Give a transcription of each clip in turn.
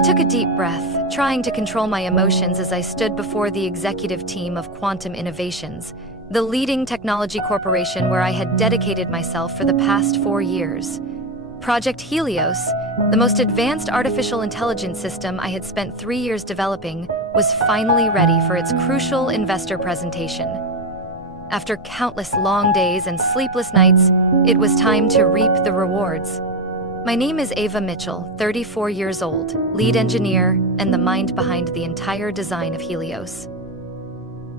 I took a deep breath, trying to control my emotions as I stood before the executive team of Quantum Innovations, the leading technology corporation where I had dedicated myself for the past 4 years. Project Helios, the most advanced artificial intelligence system I had spent 3 years developing, was finally ready for its crucial investor presentation. After countless long days and sleepless nights, it was time to reap the rewards. My name is Ava Mitchell, 34 years old, lead engineer, and the mind behind the entire design of Helios.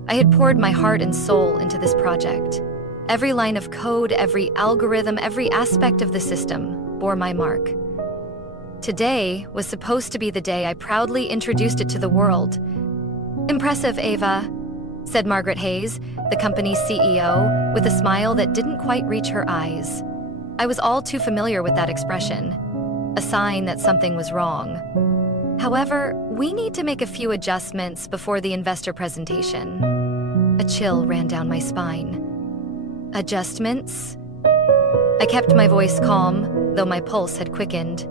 I had poured my heart and soul into this project. Every line of code, every algorithm, every aspect of the system bore my mark. Today was supposed to be the day I proudly introduced it to the world. "Impressive, Ava," said Margaret Hayes, the company's CEO, with a smile that didn't quite reach her eyes. I was all too familiar with that expression, a sign that something was wrong. However, we need to make a few adjustments before the investor presentation. A chill ran down my spine. Adjustments? I kept my voice calm, though my pulse had quickened.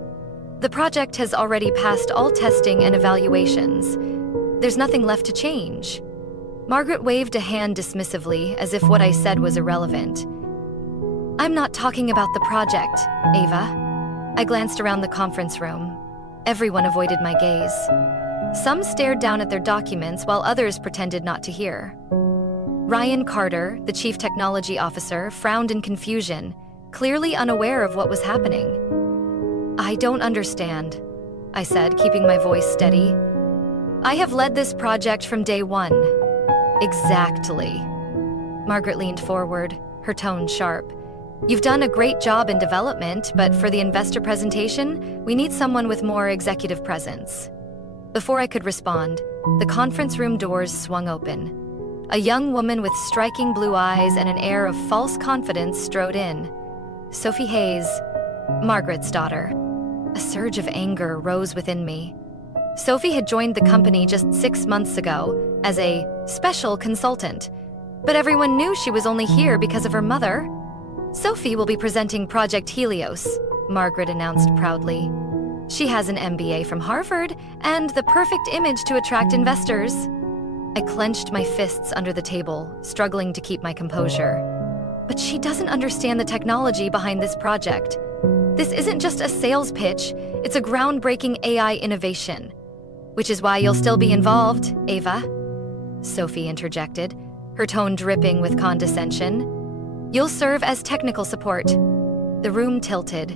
The project has already passed all testing and evaluations. There's nothing left to change. Margaret waved a hand dismissively, as if what I said was irrelevant. "I'm not talking about the project, Ava." I glanced around the conference room. Everyone avoided my gaze. Some stared down at their documents while others pretended not to hear. Ryan Carter, the chief technology officer, frowned in confusion, clearly unaware of what was happening. "I don't understand," I said, keeping my voice steady. "I have led this project from day one." "Exactly." Margaret leaned forward, her tone sharp. "You've done a great job in development, but for the investor presentation, we need someone with more executive presence." Before I could respond, the conference room doors swung open. A young woman with striking blue eyes and an air of false confidence strode in. Sophie Hayes, Margaret's daughter. A surge of anger rose within me. Sophie had joined the company just 6 months ago as a special consultant, but everyone knew she was only here because of her mother. "Sophie will be presenting Project Helios," Margaret announced proudly. "She has an MBA from Harvard and the perfect image to attract investors." I clenched my fists under the table, struggling to keep my composure. "But she doesn't understand the technology behind this project. This isn't just a sales pitch, it's a groundbreaking AI innovation. Which is why you'll still be involved, Ava," Sophie interjected, her tone dripping with condescension. "You'll serve as technical support." The room tilted.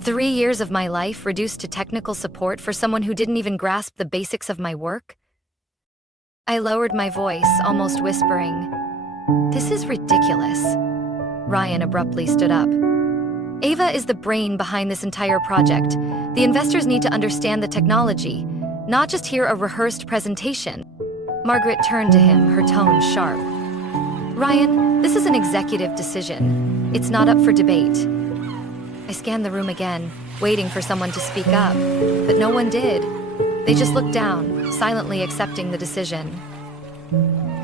3 years of my life reduced to technical support for someone who didn't even grasp the basics of my work? I lowered my voice, almost whispering, "This is ridiculous." Ryan abruptly stood up. "Ava is the brain behind this entire project. The investors need to understand the technology, not just hear a rehearsed presentation." Margaret turned to him, her tone sharp. "Ryan, this is an executive decision. It's not up for debate." I scanned the room again, waiting for someone to speak up, but no one did. They just looked down, silently accepting the decision.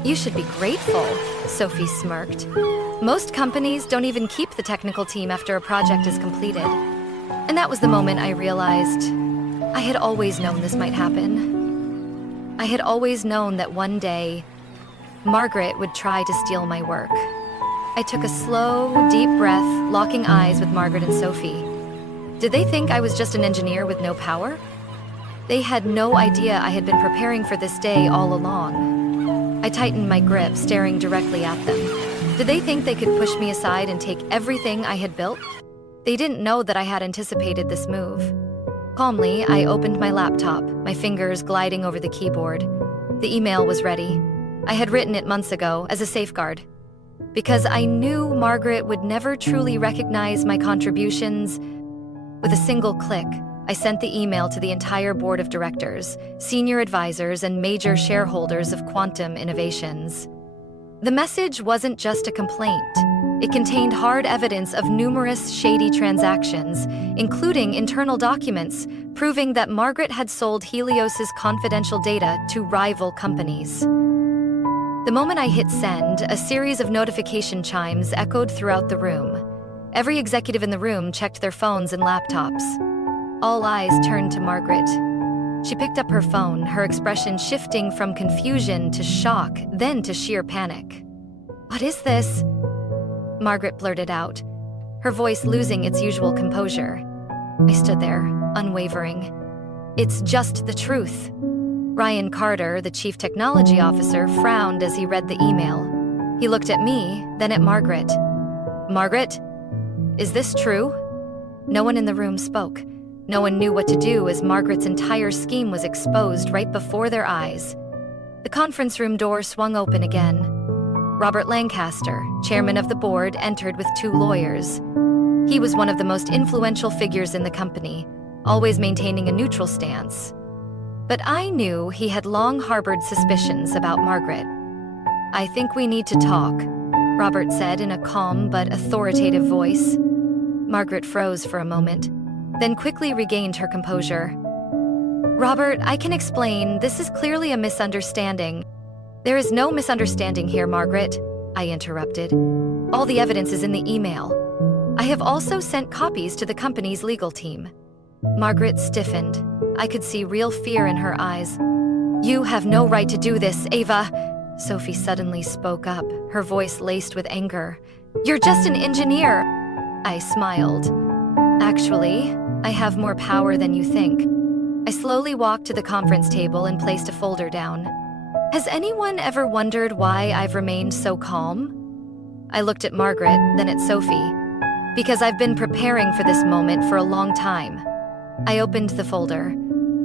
"You should be grateful," Sophie smirked. "Most companies don't even keep the technical team after a project is completed." And that was the moment I realized I had always known this might happen. I had always known that one day, Margaret would try to steal my work. I took a slow, deep breath, locking eyes with Margaret and Sophie. Did they think I was just an engineer with no power? They had no idea I had been preparing for this day all along. I tightened my grip, staring directly at them. Did they think they could push me aside and take everything I had built? They didn't know that I had anticipated this move. Calmly, I opened my laptop, my fingers gliding over the keyboard. The email was ready. I had written it months ago as a safeguard. Because I knew Margaret would never truly recognize my contributions. With a single click, I sent the email to the entire board of directors, senior advisors, and major shareholders of Quantum Innovations. The message wasn't just a complaint. It contained hard evidence of numerous shady transactions, including internal documents proving that Margaret had sold Helios's confidential data to rival companies. The moment I hit send, a series of notification chimes echoed throughout the room. Every executive in the room checked their phones and laptops. All eyes turned to Margaret. She picked up her phone, her expression shifting from confusion to shock, then to sheer panic. "What is this?" Margaret blurted out, her voice losing its usual composure. I stood there, unwavering. "It's just the truth." Ryan Carter, the chief technology officer, frowned as he read the email. He looked at me, then at Margaret. "Margaret, is this true?" No one in the room spoke. No one knew what to do as Margaret's entire scheme was exposed right before their eyes. The conference room door swung open again. Robert Lancaster, chairman of the board, entered with 2 lawyers. He was one of the most influential figures in the company, always maintaining a neutral stance. But I knew he had long harbored suspicions about Margaret. "I think we need to talk," Robert said in a calm but authoritative voice. Margaret froze for a moment, then quickly regained her composure. "Robert, I can explain. This is clearly a misunderstanding." "There is no misunderstanding here, Margaret," I interrupted. "All the evidence is in the email. I have also sent copies to the company's legal team." Margaret stiffened. I could see real fear in her eyes. "You have no right to do this, Ava," Sophie suddenly spoke up, her voice laced with anger. "You're just an engineer." I smiled. "Actually, I have more power than you think." I slowly walked to the conference table and placed a folder down. "Has anyone ever wondered why I've remained so calm?" I looked at Margaret, then at Sophie. "Because I've been preparing for this moment for a long time." I opened the folder.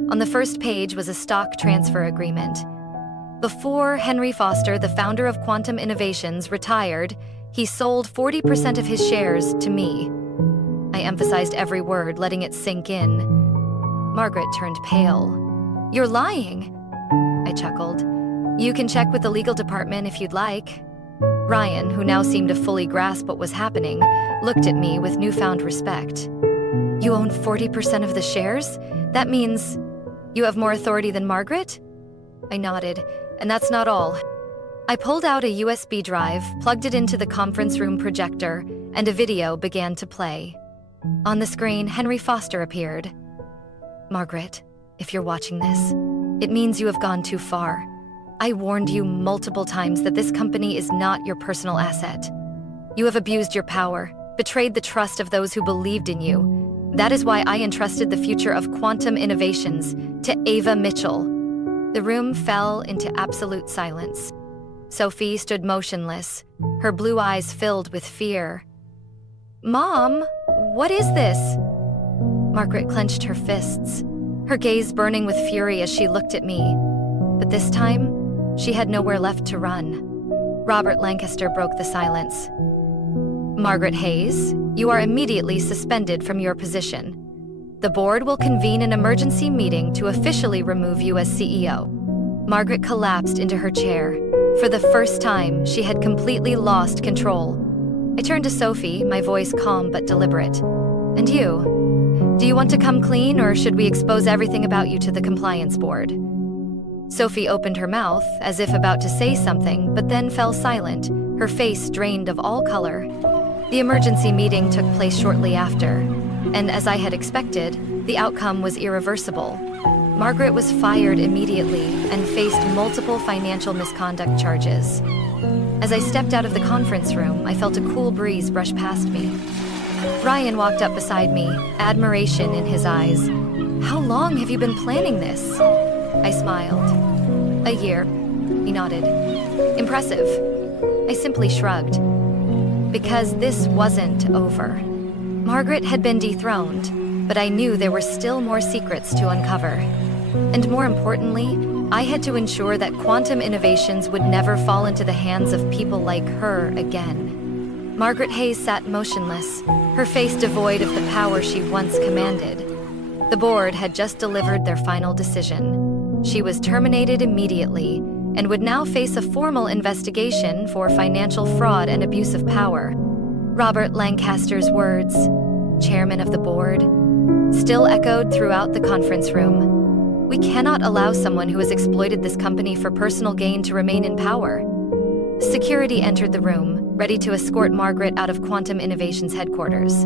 On the first page was a stock transfer agreement. Before Henry Foster, the founder of Quantum Innovations, retired, he sold 40% of his shares to me. I emphasized every word, letting it sink in. Margaret turned pale. "You're lying," I chuckled. "You can check with the legal department if you'd like." Ryan, who now seemed to fully grasp what was happening, looked at me with newfound respect. "You own 40% of the shares? That means you have more authority than Margaret?" I nodded, and that's not all. I pulled out a USB drive, plugged it into the conference room projector, and a video began to play. On the screen, Henry Foster appeared. "Margaret, if you're watching this, it means you have gone too far. I warned you multiple times that this company is not your personal asset. You have abused your power, betrayed the trust of those who believed in you. That is why I entrusted the future of Quantum Innovations to Ava Mitchell." The room fell into absolute silence. Sophie stood motionless, her blue eyes filled with fear. "Mom, what is this?" Margaret clenched her fists, her gaze burning with fury as she looked at me. But this time, she had nowhere left to run. Robert Lancaster broke the silence. "Margaret Hayes, you are immediately suspended from your position. The board will convene an emergency meeting to officially remove you as CEO." Margaret collapsed into her chair. For the first time, she had completely lost control. I turned to Sophie, my voice calm but deliberate. "And you? Do you want to come clean, or should we expose everything about you to the compliance board?" Sophie opened her mouth, as if about to say something, but then fell silent, her face drained of all color. The emergency meeting took place shortly after, and as I had expected, the outcome was irreversible. Margaret was fired immediately and faced multiple financial misconduct charges. As I stepped out of the conference room, I felt a cool breeze brush past me. Ryan walked up beside me, admiration in his eyes. "How long have you been planning this?" I smiled. "A year," he nodded. "Impressive." I simply shrugged. Because this wasn't over. Margaret had been dethroned, but I knew there were still more secrets to uncover. And more importantly, I had to ensure that Quantum Innovations would never fall into the hands of people like her again. Margaret Hayes sat motionless, her face devoid of the power she once commanded. The board had just delivered their final decision. She was terminated immediately and would now face a formal investigation for financial fraud and abuse of power. Robert Lancaster's words, chairman of the board, still echoed throughout the conference room. We cannot allow someone who has exploited this company for personal gain to remain in power. Security entered the room, ready to escort Margaret out of Quantum Innovations headquarters.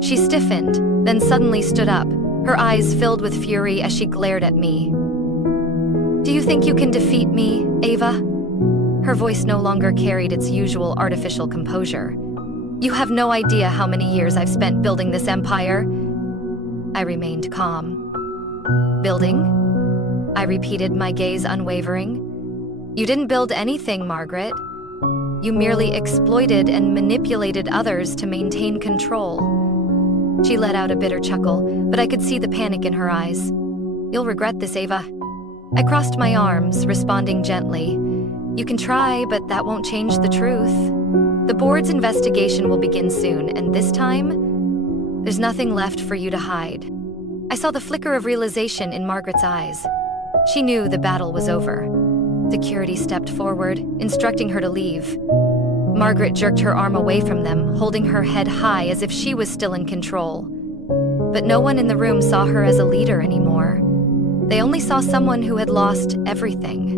She stiffened, then suddenly stood up, her eyes filled with fury as she glared at me. "Do you think you can defeat me, Ava?" Her voice no longer carried its usual artificial composure. "You have no idea how many years I've spent building this empire." I remained calm. "Building?" I repeated, my gaze unwavering. "You didn't build anything, Margaret. You merely exploited and manipulated others to maintain control." She let out a bitter chuckle, but I could see the panic in her eyes. "You'll regret this, Ava." I crossed my arms, responding gently. "You can try, but that won't change the truth. The board's investigation will begin soon, and this time, there's nothing left for you to hide." I saw the flicker of realization in Margaret's eyes. She knew the battle was over. Security stepped forward, instructing her to leave. Margaret jerked her arm away from them, holding her head high as if she was still in control. But no one in the room saw her as a leader anymore. They only saw someone who had lost everything.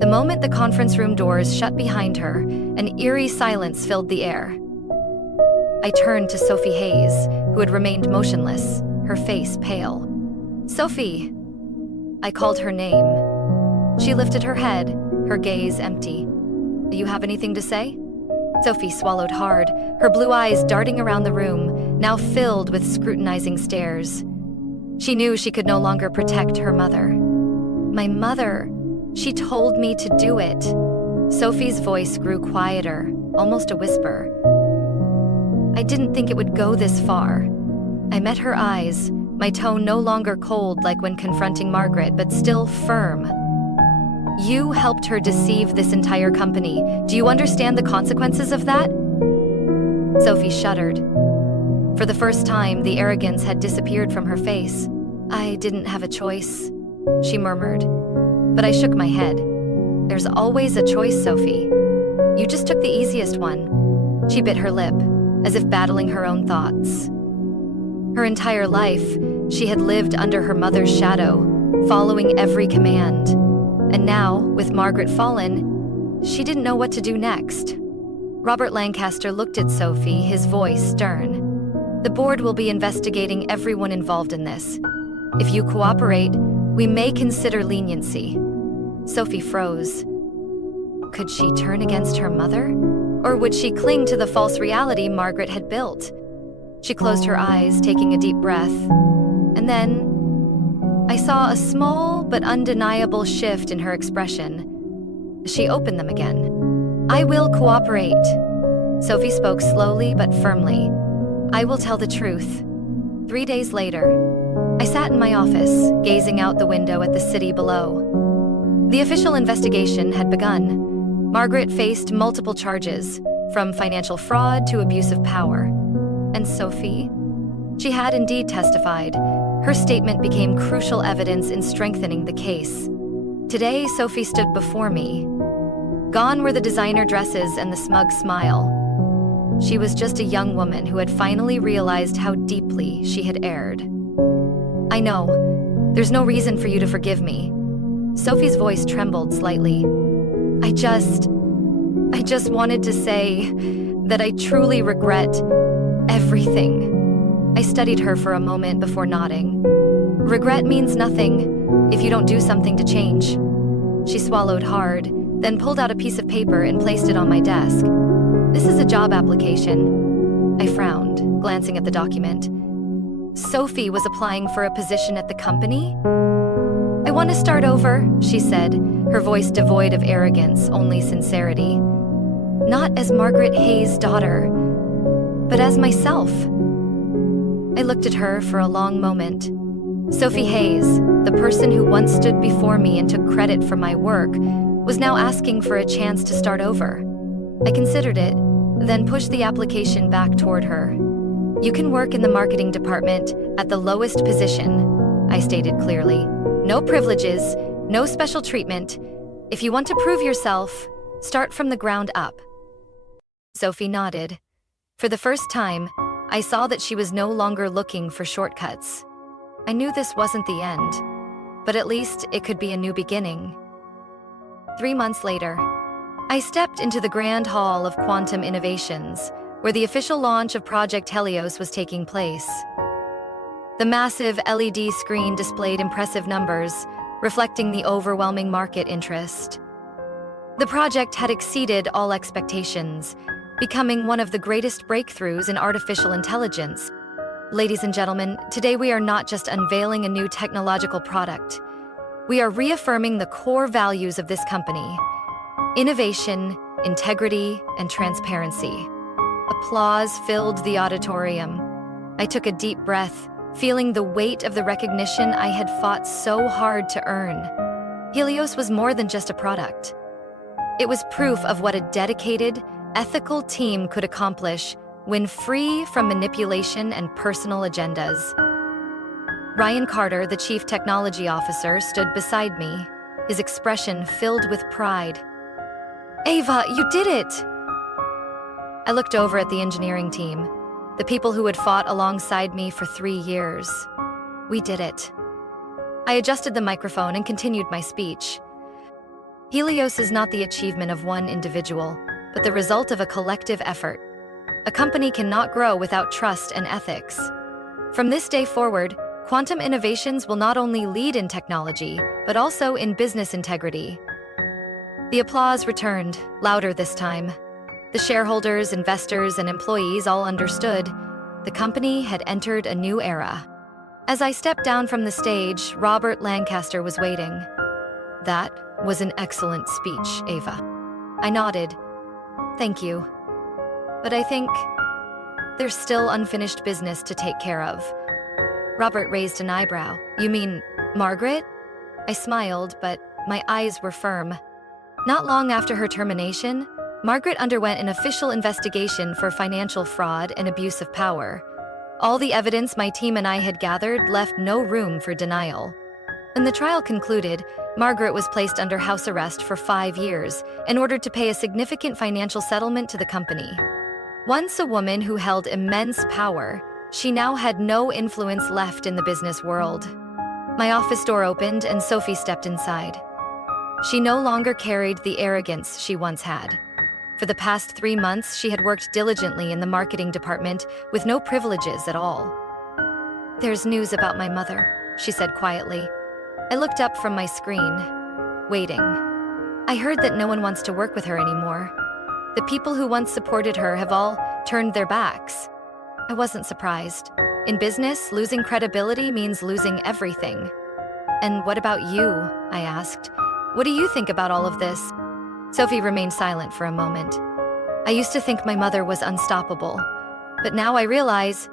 The moment the conference room doors shut behind her, an eerie silence filled the air. I turned to Sophie Hayes, who had remained motionless, her face pale. "Sophie!" I called her name. She lifted her head, her gaze empty. "Do you have anything to say?" Sophie swallowed hard, her blue eyes darting around the room, now filled with scrutinizing stares. She knew she could no longer protect her mother. "My mother, she told me to do it." Sophie's voice grew quieter, almost a whisper. "I didn't think it would go this far." I met her eyes, my tone no longer cold like when confronting Margaret, but still firm. "You helped her deceive this entire company. Do you understand the consequences of that?" Sophie shuddered. For the first time, the arrogance had disappeared from her face. "I didn't have a choice," she murmured. But I shook my head. "There's always a choice, Sophie. You just took the easiest one." She bit her lip, as if battling her own thoughts. Her entire life, she had lived under her mother's shadow, following every command. And now, with Margaret fallen, she didn't know what to do next. Robert Lancaster looked at Sophie, his voice stern. "The board will be investigating everyone involved in this. If you cooperate, we may consider leniency." Sophie froze. Could she turn against her mother? Or would she cling to the false reality Margaret had built? She closed her eyes, taking a deep breath. And then, I saw a small but undeniable shift in her expression. She opened them again. "I will cooperate." Sophie spoke slowly but firmly. "I will tell the truth." 3 days later, I sat in my office, gazing out the window at the city below. The official investigation had begun. Margaret faced multiple charges, from financial fraud to abuse of power. And Sophie? She had indeed testified. Her statement became crucial evidence in strengthening the case. Today, Sophie stood before me. Gone were the designer dresses and the smug smile. She was just a young woman who had finally realized how deeply she had erred. "I know. There's no reason for you to forgive me." Sophie's voice trembled slightly. I just wanted to say that I truly regret everything." I studied her for a moment before nodding. "Regret means nothing if you don't do something to change." She swallowed hard, then pulled out a piece of paper and placed it on my desk. "This is a job application." I frowned, glancing at the document. Sophie was applying for a position at the company? "I want to start over," she said, her voice devoid of arrogance, only sincerity. "Not as Margaret Hayes' daughter, but as myself." I looked at her for a long moment. Sophie Hayes, the person who once stood before me and took credit for my work, was now asking for a chance to start over. I considered it, then pushed the application back toward her. "You can work in the marketing department at the lowest position," I stated clearly. "No privileges, no special treatment. If you want to prove yourself, start from the ground up." Sophie nodded. For the first time, I saw that she was no longer looking for shortcuts. I knew this wasn't the end, but at least it could be a new beginning. 3 months later, I stepped into the grand hall of quantum innovations, where the official launch of Project Helios was taking place. The massive LED screen displayed impressive numbers, reflecting the overwhelming market interest. The project had exceeded all expectations, becoming one of the greatest breakthroughs in artificial intelligence. Ladies and gentlemen, today we are not just unveiling a new technological product. We are reaffirming the core values of this company: innovation, integrity, and transparency. Applause filled the auditorium. I took a deep breath, feeling the weight of the recognition I had fought so hard to earn. Helios was more than just a product. It was proof of what a dedicated, ethical team could accomplish when free from manipulation and personal agendas. Ryan Carter, the Chief Technology Officer, stood beside me, his expression filled with pride. "Ava, you did it!" I looked over at the engineering team, the people who had fought alongside me for 3 years. We did it. I adjusted the microphone and continued my speech. Helios is not the achievement of one individual, but the result of a collective effort. A company cannot grow without trust and ethics. From this day forward, quantum innovations will not only lead in technology, but also in business integrity. The applause returned, louder this time. The shareholders, investors, and employees all understood the company had entered a new era. As I stepped down from the stage, Robert Lancaster was waiting. "That was an excellent speech, Ava." I nodded. "Thank you. But I think there's still unfinished business to take care of." Robert raised an eyebrow. "You mean Margaret?" I smiled, but my eyes were firm. Not long after her termination, Margaret underwent an official investigation for financial fraud and abuse of power. All the evidence my team and I had gathered left no room for denial. When the trial concluded, Margaret was placed under house arrest for 5 years in order to pay a significant financial settlement to the company. Once a woman who held immense power, she now had no influence left in the business world. My office door opened and Sophie stepped inside. She no longer carried the arrogance she once had. For the past 3 months, she had worked diligently in the marketing department with no privileges at all. "There's news about my mother," she said quietly. I looked up from my screen, waiting. "I heard that no one wants to work with her anymore. The people who once supported her have all turned their backs." I wasn't surprised. In business, losing credibility means losing everything. "And what about you?" I asked. "What do you think about all of this?" Sophie remained silent for a moment. "I used to think my mother was unstoppable, but now I realize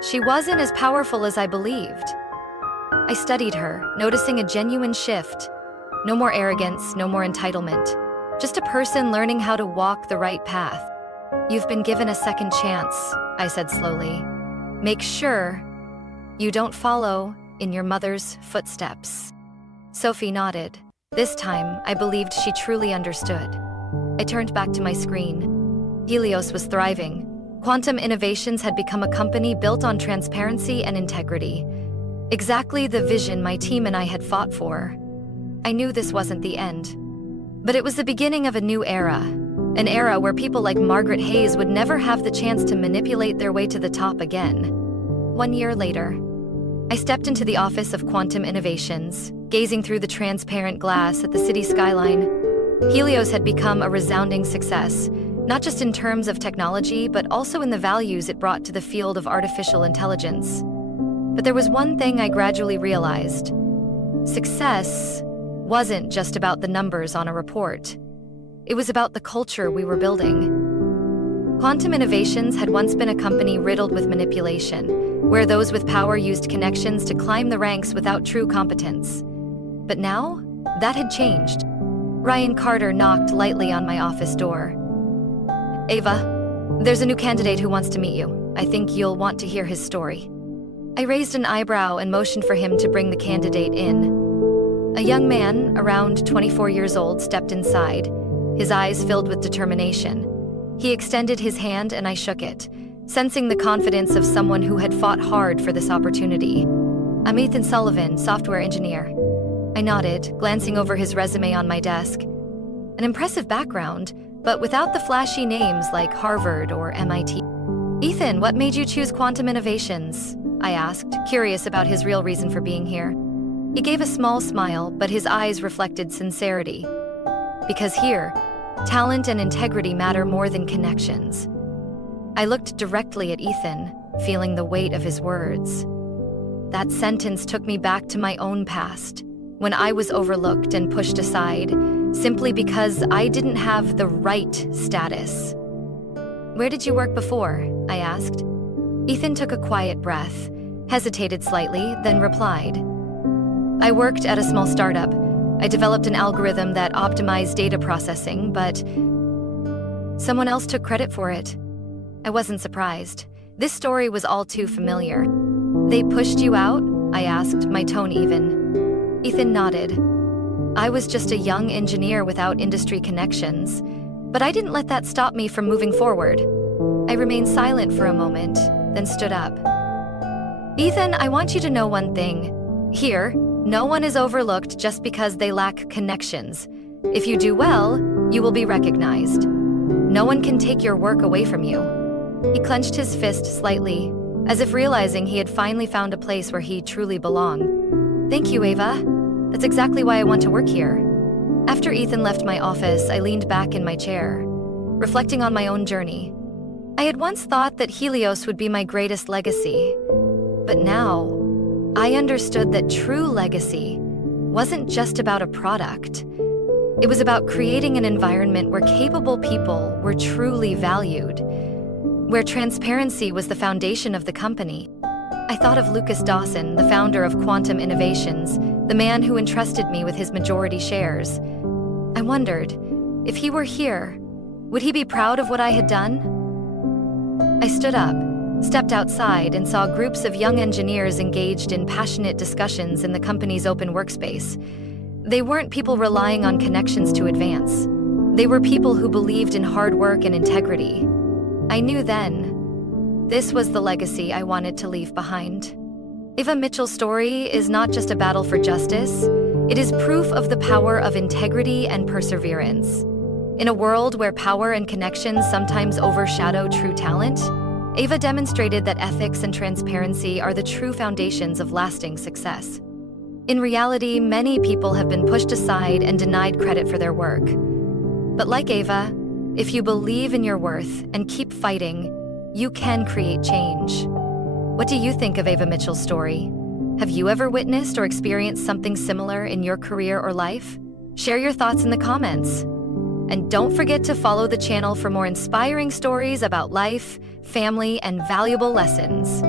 she wasn't as powerful as I believed." I studied her, noticing a genuine shift. No more arrogance, no more entitlement. Just a person learning how to walk the right path. "You've been given a second chance," I said slowly. "Make sure you don't follow in your mother's footsteps." Sophie nodded. This time, I believed she truly understood. I turned back to my screen. Helios was thriving. Quantum Innovations had become a company built on transparency and integrity. Exactly the vision my team and I had fought for. I knew this wasn't the end. But it was the beginning of a new era. An era where people like Margaret Hayes would never have the chance to manipulate their way to the top again. 1 year later, I stepped into the office of Quantum Innovations, gazing through the transparent glass at the city skyline. Helios had become a resounding success, not just in terms of technology, but also in the values it brought to the field of artificial intelligence. But there was one thing I gradually realized. Success wasn't just about the numbers on a report. It was about the culture we were building. Quantum Innovations had once been a company riddled with manipulation, where those with power used connections to climb the ranks without true competence. But now, that had changed. Ryan Carter knocked lightly on my office door. "Ava, there's a new candidate who wants to meet you. I think you'll want to hear his story." I raised an eyebrow and motioned for him to bring the candidate in. A young man, around 24 years old, stepped inside, his eyes filled with determination. He extended his hand and I shook it, sensing the confidence of someone who had fought hard for this opportunity. "I'm Ethan Sullivan, software engineer." I nodded, glancing over his resume on my desk. An impressive background, but without the flashy names like Harvard or MIT. "Ethan, what made you choose Quantum Innovations?" I asked, curious about his real reason for being here. He gave a small smile, but his eyes reflected sincerity. Because here, talent and integrity matter more than connections. I looked directly at Ethan, feeling the weight of his words. That sentence took me back to my own past, when I was overlooked and pushed aside, simply because I didn't have the right status. "Where did you work before?" I asked. Ethan took a quiet breath, hesitated slightly, then replied. "I worked at a small startup. I developed an algorithm that optimized data processing, but someone else took credit for it." I wasn't surprised. This story was all too familiar. "They pushed you out?" I asked, my tone even. Ethan nodded. "I was just a young engineer without industry connections, but I didn't let that stop me from moving forward." I remained silent for a moment, then stood up. "Ethan, I want you to know one thing. Here, no one is overlooked just because they lack connections. If you do well, you will be recognized. No one can take your work away from you." He clenched his fist slightly, as if realizing he had finally found a place where he truly belonged. "Thank you, Ava. That's exactly why I want to work here." After Ethan left my office, I leaned back in my chair, reflecting on my own journey. I had once thought that Helios would be my greatest legacy, but now I understood that true legacy wasn't just about a product. It was about creating an environment where capable people were truly valued, where transparency was the foundation of the company. I thought of Lucas Dawson, the founder of Quantum Innovations, the man who entrusted me with his majority shares. I wondered, if he were here, would he be proud of what I had done? I stood up, stepped outside, and saw groups of young engineers engaged in passionate discussions in the company's open workspace. They weren't people relying on connections to advance. They were people who believed in hard work and integrity. I knew then, this was the legacy I wanted to leave behind. Ava Mitchell's story is not just a battle for justice, it is proof of the power of integrity and perseverance. In a world where power and connections sometimes overshadow true talent, Ava demonstrated that ethics and transparency are the true foundations of lasting success. In reality, many people have been pushed aside and denied credit for their work. But like Ava, if you believe in your worth and keep fighting, you can create change. What do you think of Ava Mitchell's story? Have you ever witnessed or experienced something similar in your career or life? Share your thoughts in the comments. And don't forget to follow the channel for more inspiring stories about life, family, and valuable lessons.